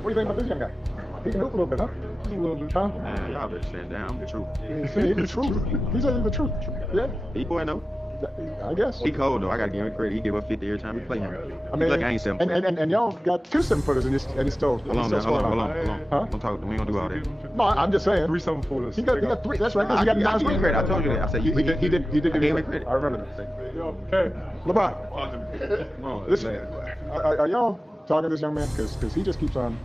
What do you think about this young guy? He can hoop a little bit, huh? A little bit, huh? Man, y'all better stand down. I'm the truth. He's the truth. He's saying the truth. Yeah, He boy, no. I guess. He cold though. I gotta give him credit. He give up 50 every time we play him. I mean, Look, I ain't 7 and y'all got 2 7-footers and he's still. Hold on, man. Hold on. Huh? Don't talk. We ain't gonna do all that. No, I'm just saying. 3 7-footers. He got 3. That's right. I He got give 9 him credit. I told you that. I said He did give I gave you him credit. I remember that. Okay. LeBron, listen, are y'all talking to this young man? Because he just keeps on.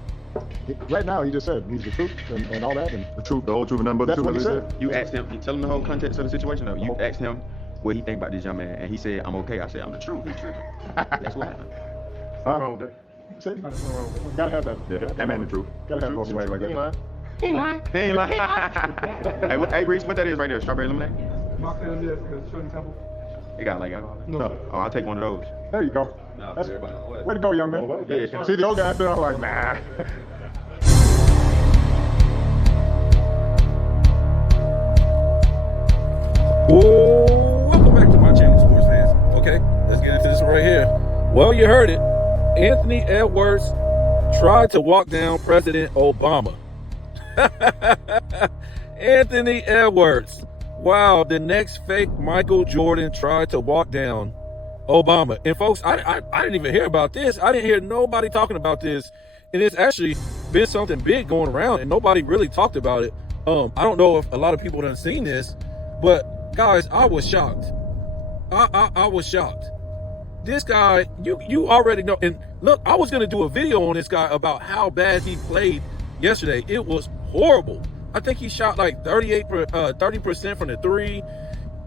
Right now, he just said he's the truth and all that. And The truth, the whole truth, and nothing but the that's truth. what he said. You asked him. You tell him the whole context of the situation. Though. You asked him what he think about this young man, and he said, "I'm okay." I said, "I'm the truth." That's what happened. Nothing wrong with that. See? Gotta have that. Yeah, that man the truth. Gotta have both ways like that. He ain't lying. Hey, Reese, what that is right there? Strawberry lemonade? Mocktail, yes, because Shirley Temple. It got like No. Oh, I'll take one of those. There you go. That's, way to go, young man. Yeah. See, the old guy out there, I'm like, nah. Welcome back to my channel, sports fans. Okay, let's get into this right here. Well, you heard it. Anthony Edwards tried to walk down President Obama. Anthony Edwards. Wow, the next fake Michael Jordan tried to walk down Obama. And folks, I didn't even hear about this. I didn't hear nobody talking about this. And it's actually been something big going around and nobody really talked about it. I don't know if a lot of people done seen this, but guys, I was shocked. I was shocked. This guy, you already know. And look, I was gonna do a video on this guy about how bad he played yesterday. It was horrible. I think he shot like 30% from the 3.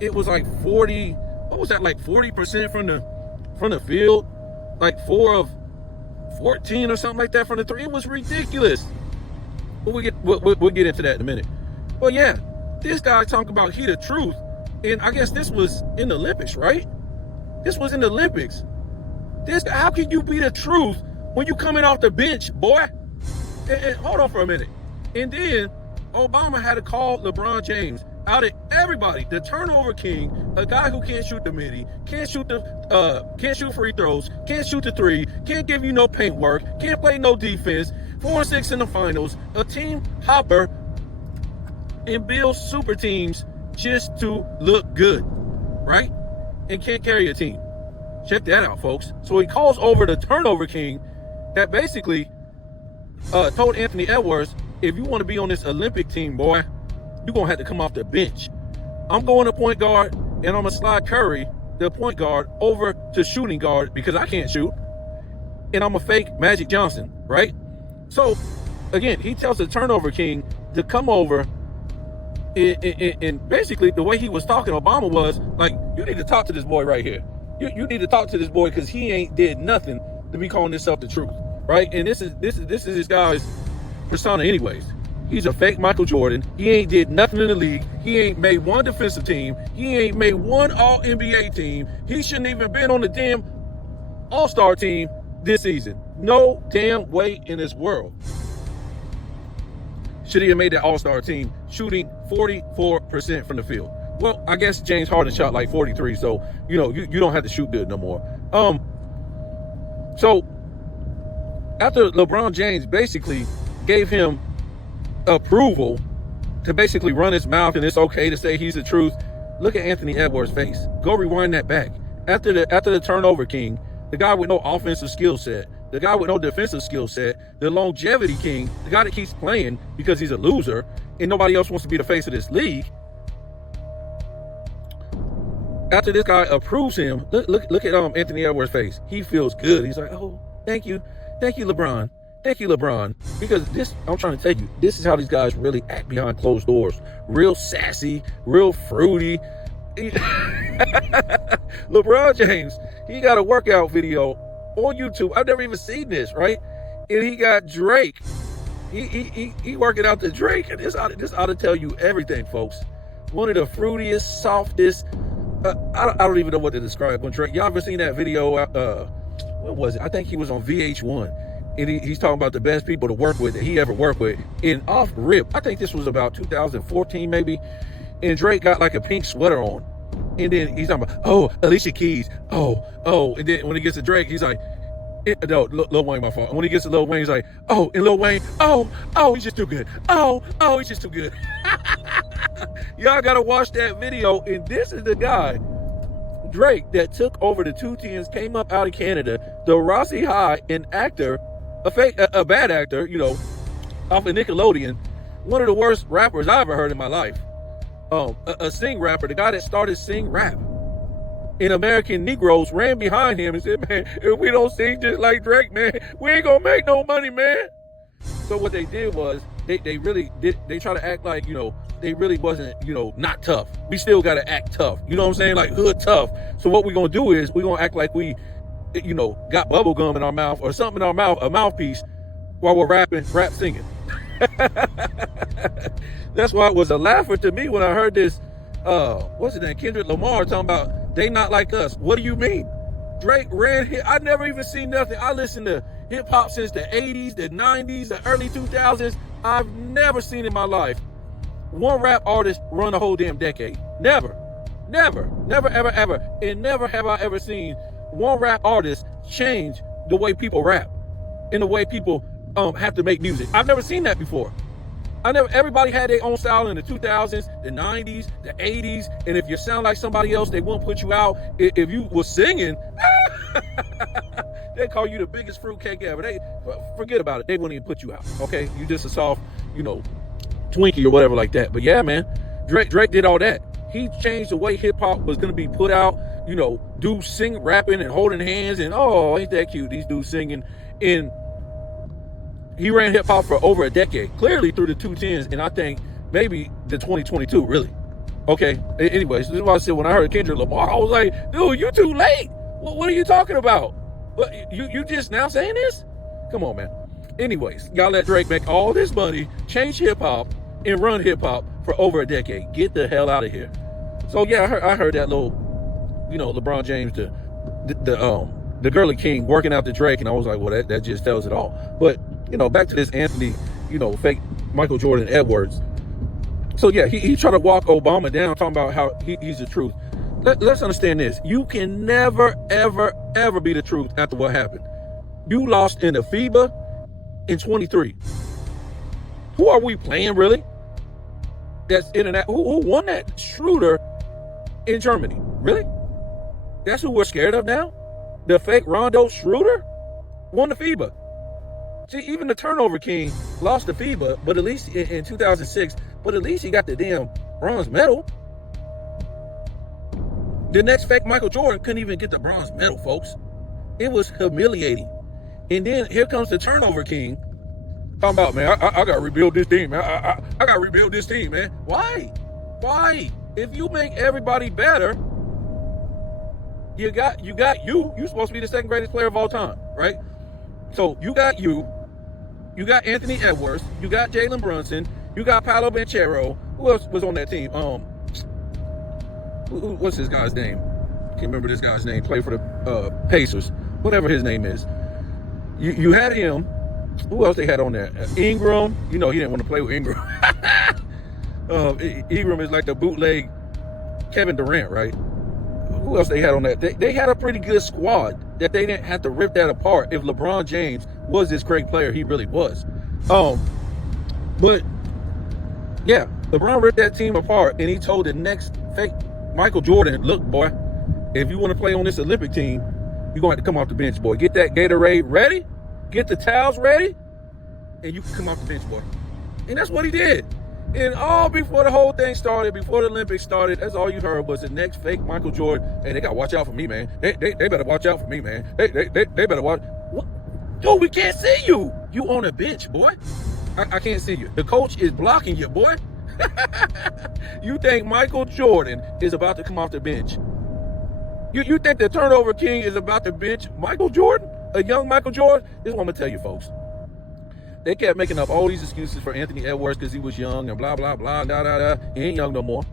It was like 40. What was that? Like 40% from the field. Like 4 of 14 or something like that from the 3. It was ridiculous. But we'll get into that in a minute. But yeah, this guy talking about he the truth. And I guess this was in the Olympics, right? This was in the Olympics. How can you be the truth when you coming off the bench, boy? And hold on for a minute. And then Obama had to call LeBron James out of everybody, the turnover king, a guy who can't shoot the midi, can't shoot free throws, can't shoot the 3, can't give you no paint work, can't play no defense, 4-6 in the finals, a team hopper, and builds super teams just to look good, right? And can't carry a team. Check that out, folks. So he calls over the turnover king that basically told Anthony Edwards, if you want to be on this Olympic team, boy, you're going to have to come off the bench. I'm going to point guard, and I'm going to slide Curry, the point guard, over to shooting guard because I can't shoot. And I'm a fake Magic Johnson, right? So, again, he tells the turnover king to come over. And basically, the way he was talking to Obama was like, you need to talk to this boy right here. You need to talk to this boy because he ain't did nothing to be calling himself the truth, right? And this is this guy's persona anyways. He's a fake Michael Jordan. He ain't did nothing in the league. He ain't made one defensive team. He ain't made one All-NBA team. He shouldn't even been on the damn All-Star team this season. No damn way in this world. Should he have made that All-Star team shooting 44% from the field? Well, I guess James Harden shot like 43, so you don't have to shoot good no more. So after LeBron James basically gave him approval to basically run his mouth and it's okay to say he's the truth, look at Anthony Edwards' face. Go rewind that back. After the turnover king, the guy with no offensive skill set, the guy with no defensive skill set, the longevity king, the guy that keeps playing because he's a loser and nobody else wants to be the face of this league. After this guy approves him, look at Anthony Edwards' face. He feels good. He's like, oh, thank you, LeBron. Thank you, LeBron. Because this, I'm trying to tell you, this is how these guys really act behind closed doors. Real sassy, real fruity. LeBron James, he got a workout video on YouTube. I've never even seen this, right? And he got Drake. He working out the Drake, and this ought to tell you everything, folks. One of the fruitiest, softest. I don't even know what to describe on Drake. Y'all ever seen that video? What was it? I think he was on VH1. And he's talking about the best people to work with that he ever worked with. And off rip, I think this was about 2014 maybe. And Drake got like a pink sweater on. And then he's talking about, oh, Alicia Keys. Oh. And then when he gets to Drake, he's like, No, Lil Wayne, my fault. When he gets to Lil Wayne, he's like, oh, and Lil Wayne, oh, he's just too good. Oh, he's just too good. Y'all gotta watch that video. And this is the guy, Drake, that took over the 210s, came up out of Canada, the Rossi High, an actor, a bad actor, you know, off of Nickelodeon, one of the worst rappers I ever heard in my life. A sing rapper, the guy that started sing rap. And American Negroes ran behind him and said, man, if we don't sing just like Drake, man, we ain't gonna make no money, man. So what they did was, they try to act like, you know, they really wasn't, you know, not tough. We still gotta act tough. You know what I'm saying? Like hood tough. So what we're gonna do is, we're gonna act like we, you know, got bubble gum in our mouth or something in our mouth, a mouthpiece, while we're rap singing. That's why it was a laugher to me when I heard this, what's his name, Kendrick Lamar talking about, they not like us. What do you mean? Drake ran hit. I never even seen nothing. I listened to hip hop since the 80s, the 90s, the early 2000s. I've never seen in my life one rap artist run a whole damn decade. Never, ever, ever. And never have I ever seen one rap artist change the way people rap and the way people have to make music. I've never seen that before. Everybody had their own style in the 2000s, the 90s, the 80s, and if you sound like somebody else, they won't put you out. If you were singing, they call you the biggest fruitcake ever. Forget about it. They wouldn't even put you out. Okay, you just a soft, you know, Twinkie or whatever like that. But yeah, man, Drake did all that. He changed the way hip hop was gonna be put out. You know, dudes sing, rapping, and holding hands, and oh, ain't that cute? These dudes singing in. He ran hip hop for over a decade, clearly through the 210s, and I think maybe the 2022, really. Okay, anyways, this is why I said when I heard Kendrick Lamar, I was like, dude, you too late. What are you talking about? What, you just now saying this? Come on, man. Anyways, y'all let Drake make all this money, change hip hop, and run hip hop for over a decade. Get the hell out of here. So yeah, I heard that little, you know, LeBron James, the girly king working out the Drake, and I was like, well, that just tells it all. But you know, back to this Anthony, you know, fake Michael Jordan Edwards. So yeah, he tried to walk Obama down, talking about how he's the truth. Let's understand this. You can never, ever, ever be the truth after what happened. You lost in the FIBA in 23. Who are we playing, really? That's internet. Who won that? Schroeder in Germany. Really? That's who we're scared of now? The fake Rondo Schroeder won the FIBA. See, even the turnover king lost the FIBA, but at least in 2006, but at least he got the damn bronze medal. The next fake Michael Jordan couldn't even get the bronze medal, folks. It was humiliating. And then here comes the turnover king talking about, man, I got to rebuild this team, man. I got to rebuild this team, man. Why? If you make everybody better, you got you. You're supposed to be the second greatest player of all time, right? So you got got Anthony Edwards, you got Jalen Brunson, you got Paolo Banchero. Who else was on that team? What's this guy's name? Can't remember this guy's name. Played for the Pacers, whatever his name is. You had him. Who else they had on there? Ingram. You know he didn't want to play with Ingram. Ingram is like the bootleg Kevin Durant, right? Who else they had on that? They had a pretty good squad that they didn't have to rip that apart if LeBron James was this great player he really was. But yeah, LeBron ripped that team apart, and he told the next fake Michael Jordan, look, boy, if you want to play on this Olympic team, you're going to have to come off the bench, boy. Get that Gatorade ready, get the towels ready, and you can come off the bench, boy. And that's what he did. And all before the whole thing started, before the Olympics started, that's all you heard was the next fake Michael Jordan. Hey, they got to watch out for me, man. They better watch out for me, man. They better watch. What? Dude, we can't see you. You on a bench, boy. I can't see you. The coach is blocking you, boy. You think Michael Jordan is about to come off the bench? You think the turnover king is about to bench Michael Jordan? A young Michael Jordan? This is what I'm going to tell you, folks. They kept making up all these excuses for Anthony Edwards because he was young and blah, blah, blah, da, da, da. He ain't young no more.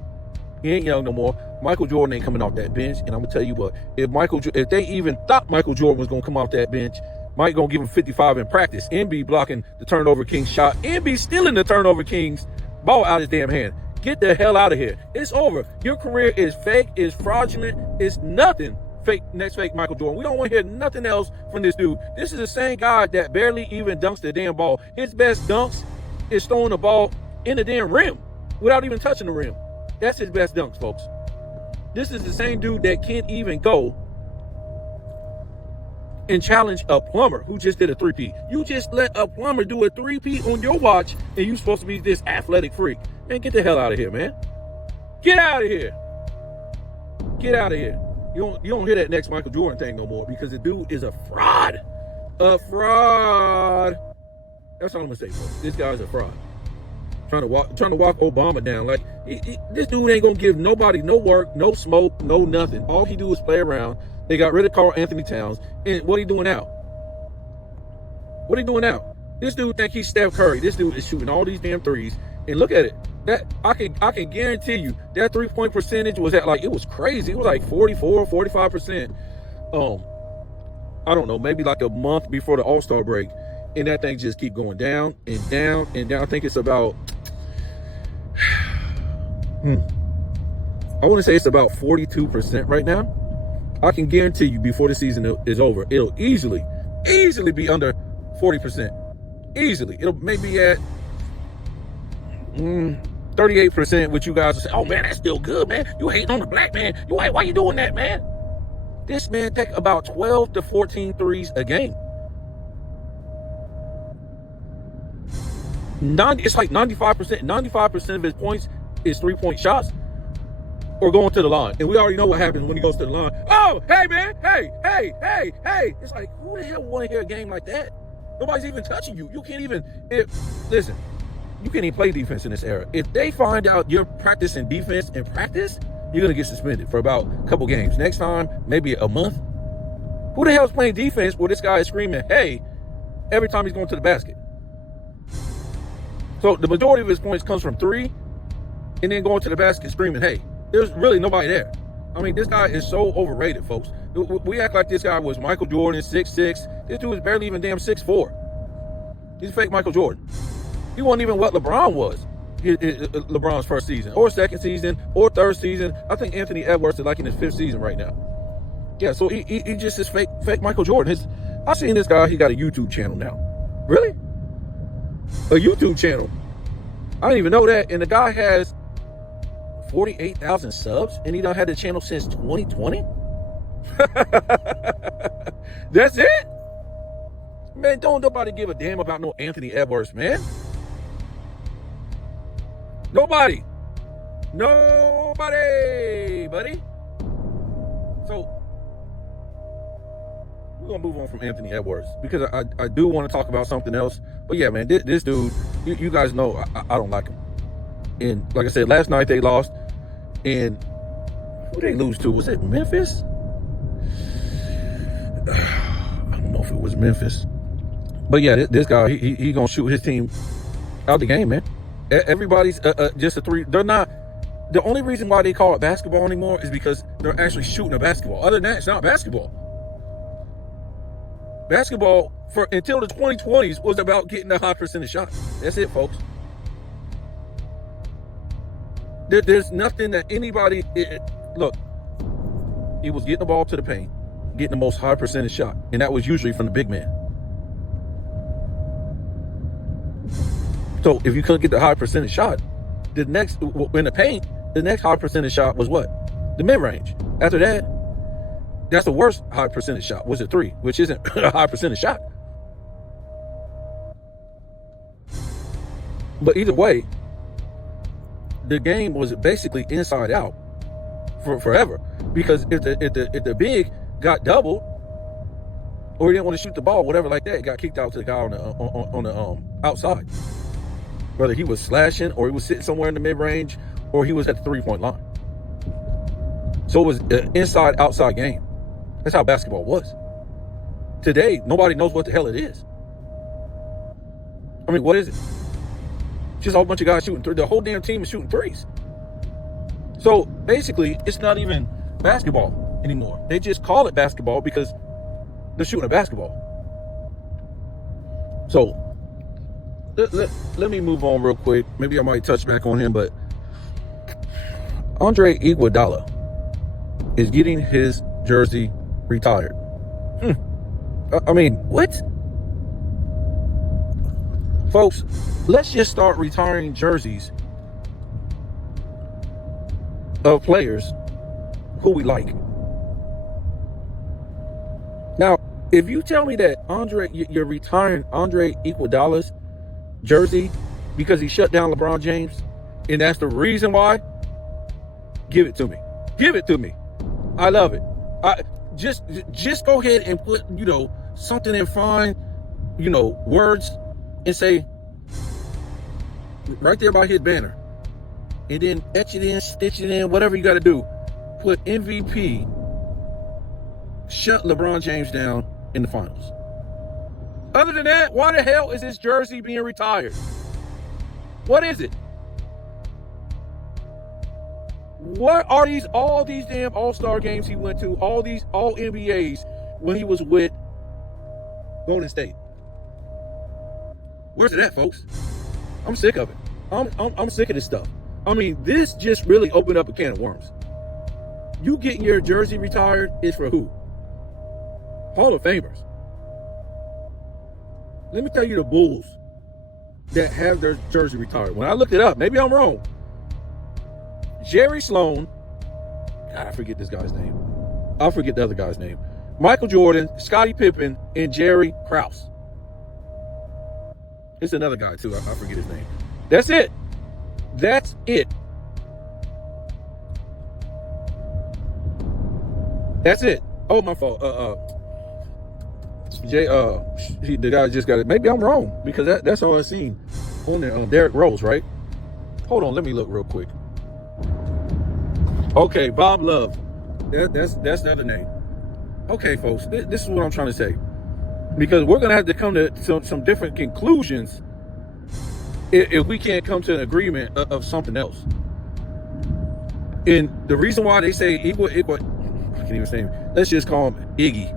Michael Jordan ain't coming off that bench. And I'm going to tell you what, if they even thought Michael Jordan was going to come off that bench, Mike going to give him 55 in practice and be blocking the turnover king shot and be stealing the turnover king's ball out his damn hand. Get the hell out of here. It's over. Your career is fake, it's fraudulent, it's nothing next fake Michael Jordan. We don't want to hear nothing else from this dude. This is the same guy that barely even dunks the damn ball. His best dunks is throwing the ball in the damn rim without even touching the rim. That's his best dunks, folks. This is the same dude that can't even go and challenge a plumber who just did a 3-peat. You just let a plumber do a 3-peat on your watch, and you supposed to be this athletic freak. Man, get the hell out of here, man. Get out of here. Get out of here. You don't hear that next Michael Jordan thing no more, because the dude is a fraud. A fraud. That's all I'm gonna say, folks. This guy's a fraud. Trying to walk Obama down. Like, this dude ain't gonna give nobody no work, no smoke, no nothing. All he do is play around. They got rid of Karl Anthony Towns. And what are he doing now? What are he doing now? This dude think he's Steph Curry. This dude is shooting all these damn threes. And look at it. That I can guarantee you that 3-point percentage was at, like, it was crazy. It was like 44, 45%. I don't know, maybe like a month before the All-Star break. And that thing just keep going down and down and down. I think it's about I want to say it's about 42% right now. I can guarantee you before the season is over, it'll easily be under 40%. Easily. It'll maybe at 38%, which you guys will say, oh man, that's still good, man. You hating on the black man. Why you doing that, man? This man take about 12 to 14 threes a game. It's like 95% of his points is 3-point shots or going to the line. And we already know what happens when he goes to the line. Oh, hey, man. Hey. It's like, who the hell want to hear a game like that? Nobody's even touching you. You can't even, listen, you can't even play defense in this era. If they find out you're practicing defense in practice, you're going to get suspended for about a couple games. Next time, maybe a month. Who the hell is playing defense where this guy is screaming, hey, every time he's going to the basket? So the majority of his points comes from 3 and then going to the basket screaming, hey. There's really nobody there. I mean, this guy is so overrated, folks. We act like this guy was Michael Jordan, 6'6". This dude is barely even damn 6'4". He's fake Michael Jordan. He wasn't even what LeBron was. LeBron's first season, or second season, or third season. I think Anthony Edwards is like in his 5th season right now. Yeah, so he just is fake Michael Jordan. I've seen this guy, he got a YouTube channel now. Really? A YouTube channel. I didn't even know that. And the guy has 48,000 subs, and he done had the channel since 2020. That's it? Man, don't nobody give a damn about no Anthony Edwards, man. Nobody, buddy. So we're gonna move on from Anthony Edwards because I do want to talk about something else. But yeah, man, this dude, you guys know I don't like him. And like I said, last night they lost. And who they lose to? Was it Memphis? I don't know if it was Memphis. But yeah, this guy, he gonna shoot his team out the game, man. Everybody's just a 3. They're not. The only reason why they call it basketball anymore is because they're actually shooting a basketball. Other than that, it's not basketball. Basketball until the 2020s was about getting a high percentage shot. That's it, folks. There's nothing that anybody, look, he was getting the ball to the paint, getting the most high percentage shot, and that was usually from the big man. So if you couldn't get the high percentage shot, the next, in the paint, the next high percentage shot was what? The mid-range. After that, that's the worst high percentage shot, was a 3, which isn't a high percentage shot. But either way, the game was basically inside out for forever, because if the big got doubled or he didn't want to shoot the ball, whatever like that, it got kicked out to the guy on the outside. Whether he was slashing or he was sitting somewhere in the mid range or he was at the 3-point line. So it was an inside outside game. That's how basketball was. Today, nobody knows what the hell it is. I mean, what is it? Just a whole bunch of guys shooting 3. The whole damn team is shooting 3s. So basically, it's not even basketball anymore. They just call it basketball because they're shooting a basketball. So let me move on real quick. Maybe I might touch back on him, but Andre Iguodala is getting his jersey retired. I mean, what? Folks, let's just start retiring jerseys of players who we like. Now, if you tell me that you're retiring Andre Iguodala's jersey because he shut down LeBron James, and that's the reason why, give it to me. Give it to me. I love it. Just go ahead and put, something in fine, words, and say, right there by his banner, and then etch it in, stitch it in, whatever you got to do. Put MVP, shut LeBron James down in the finals. Other than that, why the hell is this jersey being retired? What is it? What are all these damn All-Star games he went to, all NBAs when he was with Golden State? Where's it at, folks? I'm sick of it. I'm sick of this stuff. I mean, this just really opened up a can of worms. You getting your jersey retired is for who? Hall of Famers. Let me tell you the Bulls that have their jersey retired. When I looked it up, maybe I'm wrong. Jerry Sloan, God, I forget this guy's name. I'll forget the other guy's name. Michael Jordan, Scottie Pippen, and Jerry Krause. It's another guy too. I forget his name. That's it. That's it. That's it. Oh, my fault. The guy just got it. Maybe I'm wrong because that's all I've seen on there. Derrick Rose, right? Hold on, let me look real quick. Okay, Bob Love. That's the other name. Okay, folks, this is what I'm trying to say. Because we're going to have to come to some different conclusions if we can't come to an agreement of something else. And the reason why they say I can't even say him. Let's just call him Iggy.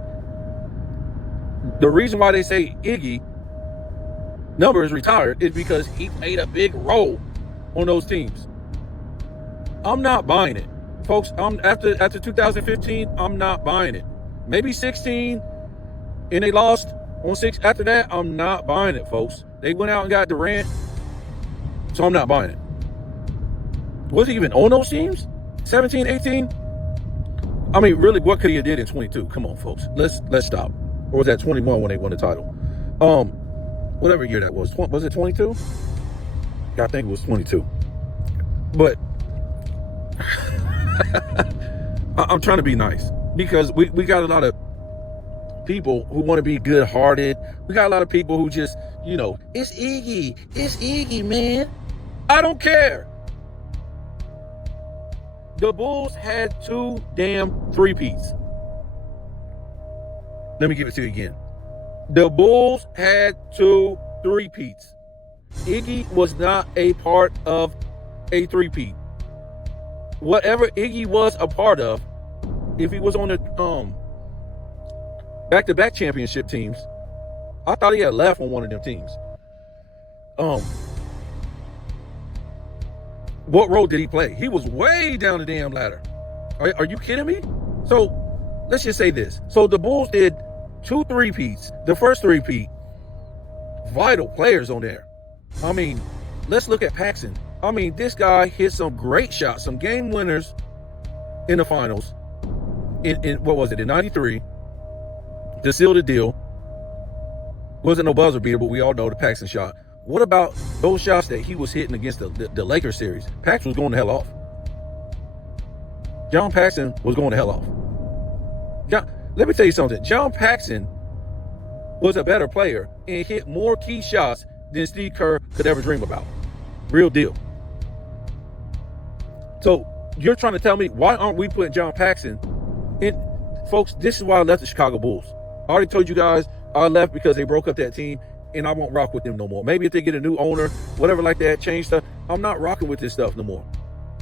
The reason why they say Iggy number is retired is because he played a big role on those teams. I'm not buying it. Folks, after 2015, I'm not buying it. Maybe 16, and they lost on 6. After that, I'm not buying it, folks. They went out and got Durant, so I'm not buying it. Was he even on those teams? 17, 18? I mean, really, what could he have did in 22? Come on, folks. Let's stop. Or was that 21 when they won the title? Whatever year that was. Was it 22? I think it was 22. But I'm trying to be nice because we got a lot of people who want to be good-hearted. We got a lot of people who just, it's Iggy, man. I don't care. The Bulls had 2 damn three-peats. Let me give it to you again. The Bulls had 2 three-peats. Iggy was not a part of a three-peat. Whatever Iggy was a part of, if he was on the back-to-back championship teams, I thought he had left on one of them teams. What role did he play? He was way down the damn ladder. Are you kidding me? So let's just say this. So the Bulls did 2 three-peats. The first three-peat, vital players on there. I mean, let's look at Paxson. I mean, this guy hit some great shots, some game winners in the finals. In what was it, in 93, to seal the deal. Wasn't no buzzer beater, but we all know the Paxson shot. What about those shots that he was hitting against the Lakers series? Paxson was going the hell off. John Paxson was going the hell off. Let me tell you something. John Paxson was a better player and hit more key shots than Steve Kerr could ever dream about. Real deal. So you're trying to tell me, why aren't we putting John Paxson in? Folks, this is why I left the Chicago Bulls. I already told you guys I left because they broke up that team and I won't rock with them no more. Maybe if they get a new owner, whatever like that, change stuff, I'm not rocking with this stuff no more.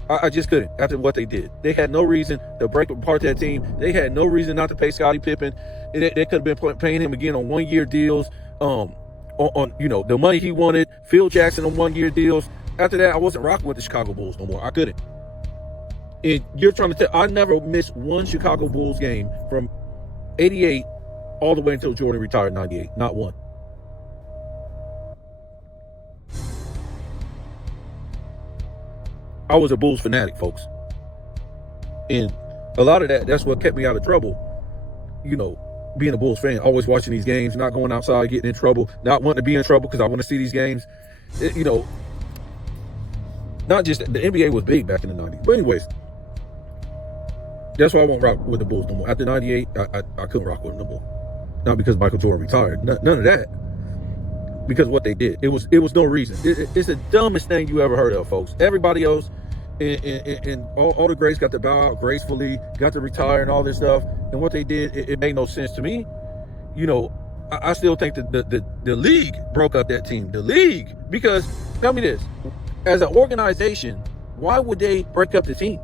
I just couldn't after what they did. They had no reason to break apart that team. They had no reason not to pay Scottie Pippen. They could have been paying him again on 1-year deals. On the money he wanted. Phil Jackson on 1-year deals. After that, I wasn't rocking with the Chicago Bulls no more. I couldn't. And you're trying to tell, I never missed one Chicago Bulls game from 88 all the way until Jordan retired in 98. Not one. I was a Bulls fanatic, folks. And a lot of that's what kept me out of trouble. You know, being a Bulls fan, always watching these games, not going outside, getting in trouble, not wanting to be in trouble because I want to see these games. You know, not just, the NBA was big back in the 90s. But anyways, that's why I won't rock with the Bulls no more. After 98, I couldn't rock with them no more. Not because Michael Jordan retired. None of that. Because what they did. It was no reason. It's the dumbest thing you ever heard of, folks. Everybody else and all the greats got to bow out gracefully, got to retire and all this stuff. And what they did, it made no sense to me. You know, I still think that the league broke up that team. The league. Because, tell me this. As an organization, why would they break up the team?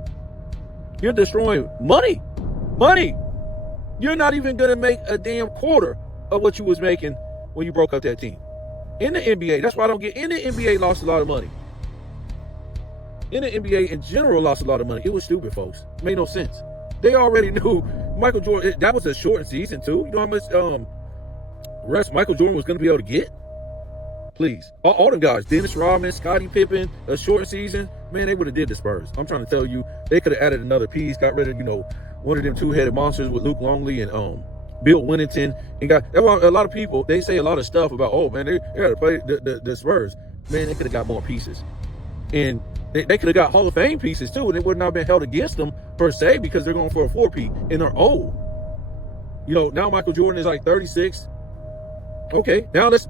You're destroying money. Money. You're not even going to make a damn quarter of what you was making when you broke up that team. In the NBA, that's why I don't get, in the NBA lost a lot of money. In the NBA in general lost a lot of money. It was stupid, folks. It made no sense. They already knew Michael Jordan, that was a shortened season too. You know how much rest Michael Jordan was going to be able to get? Please. All them guys, Dennis Rodman, Scottie Pippen, a short season, man, they would have did the Spurs. I'm trying to tell you, they could have added another piece, got rid of, you know, one of them two-headed monsters with Luke Longley and Bill Winnington. And got a lot of people, they say a lot of stuff about, oh man, they got to play the Spurs. Man, they could have got more pieces. And they could have got Hall of Fame pieces too, and it would not have been held against them per se because they're going for a 4-peat and they're old. You know, now Michael Jordan is like 36. Okay, now let's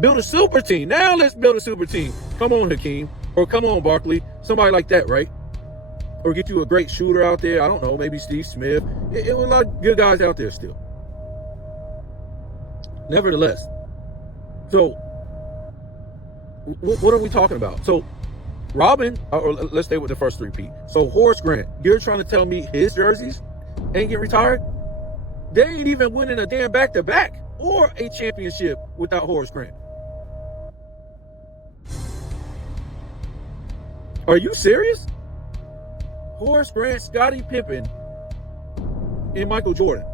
build a super team. Now let's build a super team. Come on, Hakeem. Or come on, Barkley. Somebody like that, right? Or get you a great shooter out there. I don't know, maybe Steve Smith. It was a lot of good guys out there still. Nevertheless. So, what are we talking about? So, Robin, or let's stay with the first three-peat. So, Horace Grant, you're trying to tell me his jerseys ain't get retired? They ain't even winning a damn back-to-back or a championship without Horace Grant. Are you serious? Horace Grant, Scottie Pippen, and Michael Jordan.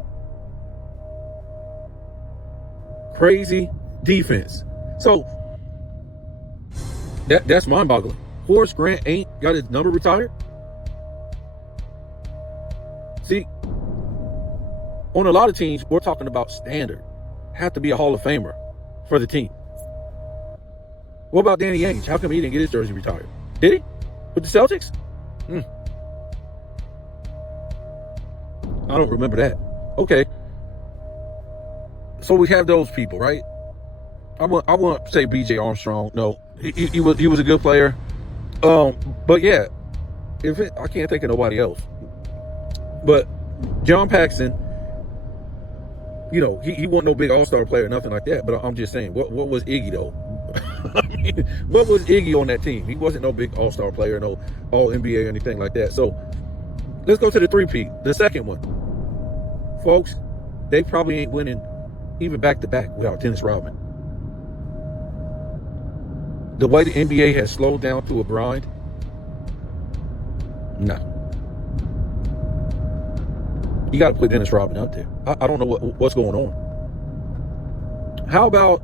Crazy defense. So, that's mind-boggling. Horace Grant ain't got his number retired? See, on a lot of teams, we're talking about standard. Have to be a Hall of Famer for the team. What about Danny Ainge? How come he didn't get his jersey retired? Did he? With the Celtics? I don't remember that. Okay. So we have those people, right? I won't say B.J. Armstrong. No, he was a good player. But yeah, I can't think of nobody else. But John Paxson, you know, he wasn't no big all-star player, nothing like that. But I'm just saying, what was Iggy though? I mean, what was Iggy on that team? He wasn't no big all-star player, no all-NBA or anything like that. So let's go to the three-peat, the second one. Folks, they probably ain't winning even back-to-back without Dennis Rodman. The way the NBA has slowed down to a grind, no. You got to put Dennis Rodman out there. I don't know what's going on. How about,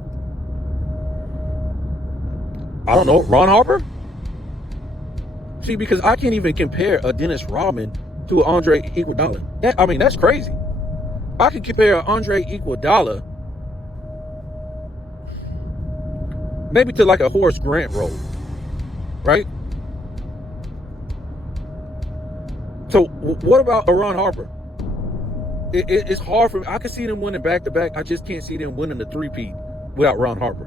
I don't know, Ron Harper? See, because I can't even compare a Dennis Rodman to an Andre Iguodala. I mean, that's crazy. I can compare Andre Iguodala maybe to like a Horace Grant role, right? So what about a Ron Harper? It's hard for me. I can see them winning back-to-back. I just can't see them winning the three-peat without Ron Harper.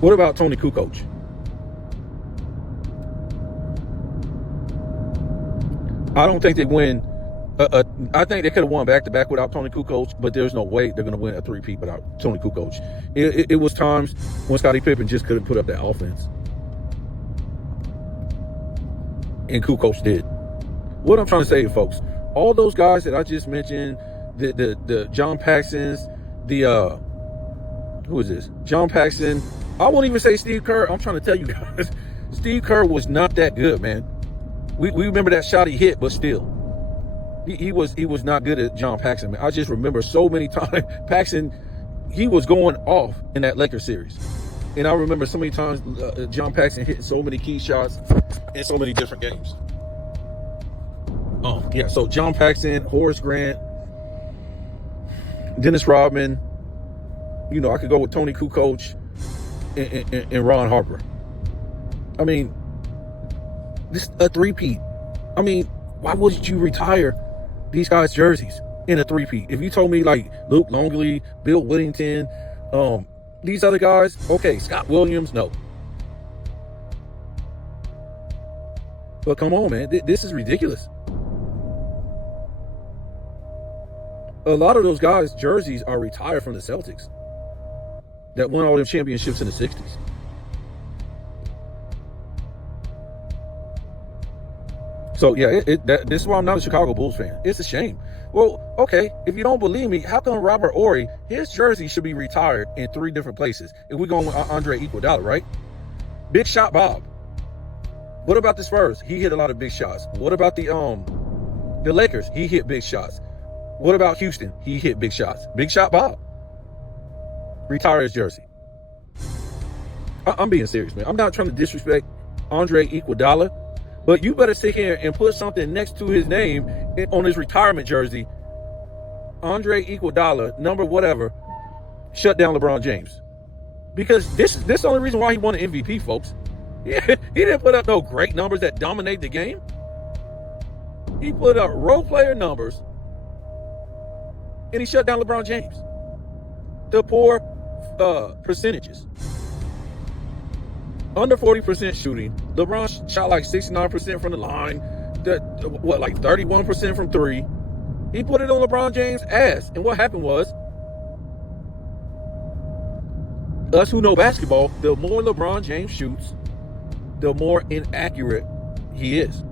What about Tony Kukoc? I don't think they win. I think they could have won back-to-back without Tony Kukoc, but there's no way they're going to win a three-peat without Tony Kukoc. It was times when Scottie Pippen just couldn't put up that offense. And Kukoc did. What I'm trying to say, folks, all those guys that I just mentioned, the John Paxsons, who is this? John Paxson. I won't even say Steve Kerr. I'm trying to tell you guys, Steve Kerr was not that good, man. We remember that shot he hit, but still. He was not good at John Paxson, man. I just remember so many times Paxson, he was going off in that Lakers series. And I remember so many times John Paxson hitting so many key shots in so many different games. Yeah, so John Paxson, Horace Grant, Dennis Rodman, you know, I could go with Tony Kukoc and Ron Harper. I mean, this a three-peat. I mean, why wouldn't you retire these guys' jerseys in a three-peat? If you told me like Luke Longley, Bill Whittington, these other guys, okay, Scott Williams, no. But come on, man, this is ridiculous. A lot of those guys' jerseys are retired from the Celtics that won all them championships in the 60s. So yeah, this is why I'm not a Chicago Bulls fan. It's a shame. Well, okay, if you don't believe me, how come Robert Horry, his jersey should be retired in 3 different places? If we're going with Andre Iguodala, right? Big Shot Bob. What about the Spurs? He hit a lot of big shots. What about the Lakers? He hit big shots. What about Houston? He hit big shots. Big Shot Bob. Retire his jersey. I'm being serious, man. I'm not trying to disrespect Andre Iguodala, but you better sit here and put something next to his name on his retirement jersey. Andre Iguodala, number whatever, shut down LeBron James. Because this is the only reason why he won an MVP, folks. He didn't put up no great numbers that dominate the game. He put up role player numbers, and he shut down LeBron James. The poor percentages. Under 40% shooting. LeBron shot like 69% from the line. Like 31% from 3. He put it on LeBron James' ass. And what happened was, us who know basketball, the more LeBron James shoots, the more inaccurate he is.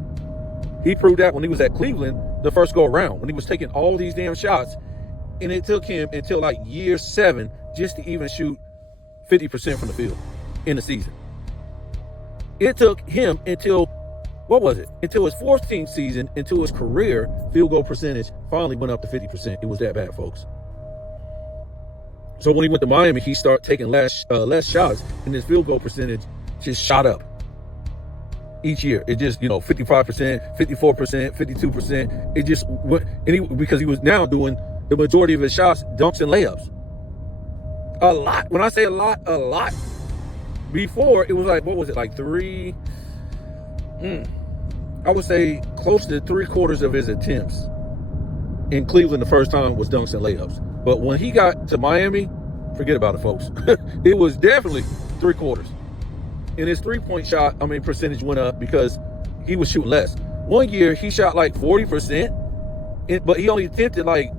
He proved that when he was at Cleveland the first go around, when he was taking all these damn shots, and it took him until like year 7 just to even shoot 50% from the field in the season. It took him until, until his 14th season, until his career field goal percentage finally went up to 50%. It was that bad, folks. So when he went to Miami, he started taking less shots, and his field goal percentage just shot up each year. It just, 55%, 54%, 52%. It just went, because he was now doing the majority of his shots, dunks and layups. A lot. When I say a lot. Before, it was like, what was it, like 3? I would say close to 3/4 of his attempts in Cleveland the first time was dunks and layups. But when he got to Miami, forget about it, folks. It was definitely 3/4. And his three-point shot, percentage went up because he was shooting less. One year, he shot like 40%, but he only attempted like,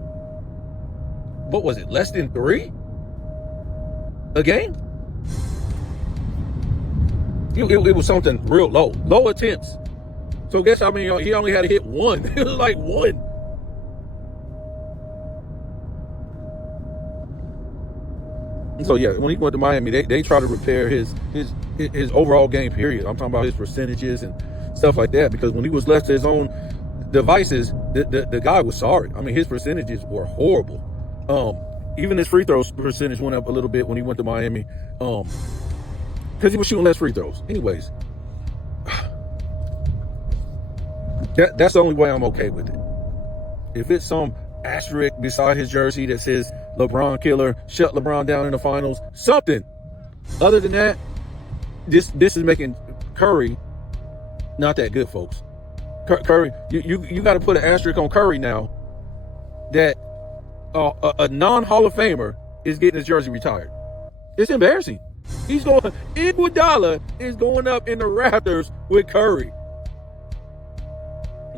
less than 3 a game? It was something real low attempts. So guess how many he only had to hit 1. It was like 1. So yeah, when he went to Miami, they tried to repair his overall game period. I'm talking about his percentages and stuff like that, because when he was left to his own devices, the guy was sorry. His percentages were horrible. Even his free throws percentage went up a little bit when he went to Miami. Because he was shooting less free throws. Anyways, that's the only way I'm okay with it. If it's some asterisk beside his jersey that says LeBron killer, shut LeBron down in the finals, something. Other than that, this is making Curry not that good, folks. Curry, you got to put an asterisk on Curry now that a non-Hall of Famer is getting his jersey retired. It's embarrassing. Iguodala is going up in the rafters with Curry.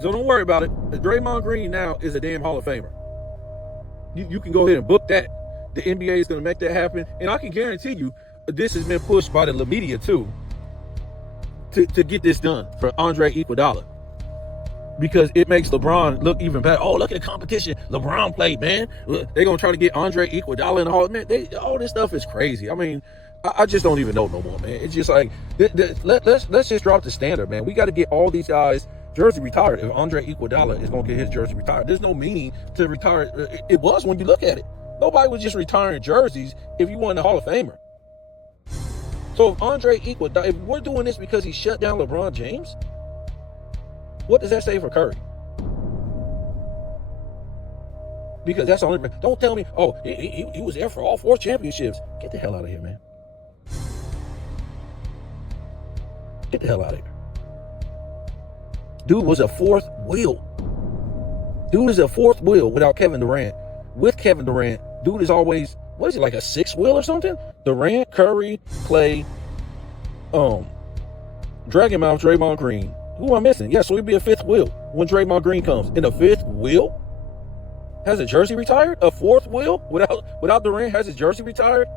So don't worry about it. Draymond Green now is a damn Hall of Famer. You can go ahead and book that. The NBA is going to make that happen. And I can guarantee you, this has been pushed by the media too, to get this done for Andre Iguodala. Because it makes LeBron look even better. Oh, look at the competition LeBron played, man. They're going to try to get Andre Iguodala in the Hall. Man, all this stuff is crazy. I just don't even know no more, man. It's just like let's just drop the standard, man. We got to get all these guys jersey retired. If Andre Iguodala is going to get his jersey retired, there's no meaning to retire. It was when you look at it. Nobody was just retiring jerseys if you weren't a Hall of Famer. So if Andre Iguodala, if we're doing this because he shut down LeBron James, what does that say for Curry? Because that's the only. Don't tell me, oh, he was there for all 4 championships. Get the hell out of here, man. Get the hell out of here. Dude was a 4th wheel. Dude is a 4th wheel without Kevin Durant. With Kevin Durant, dude is always, what is it, like a 6th wheel or something? Durant, Curry, Clay, Dragon Mouth, Draymond Green. Who am I missing? Yeah, so he'd be a 5th wheel when Draymond Green comes. And a 5th wheel has a jersey retired? A 4th wheel without Durant has his jersey retired?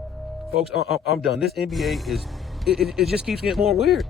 Folks, I'm done. This NBA is, it just keeps getting more weird.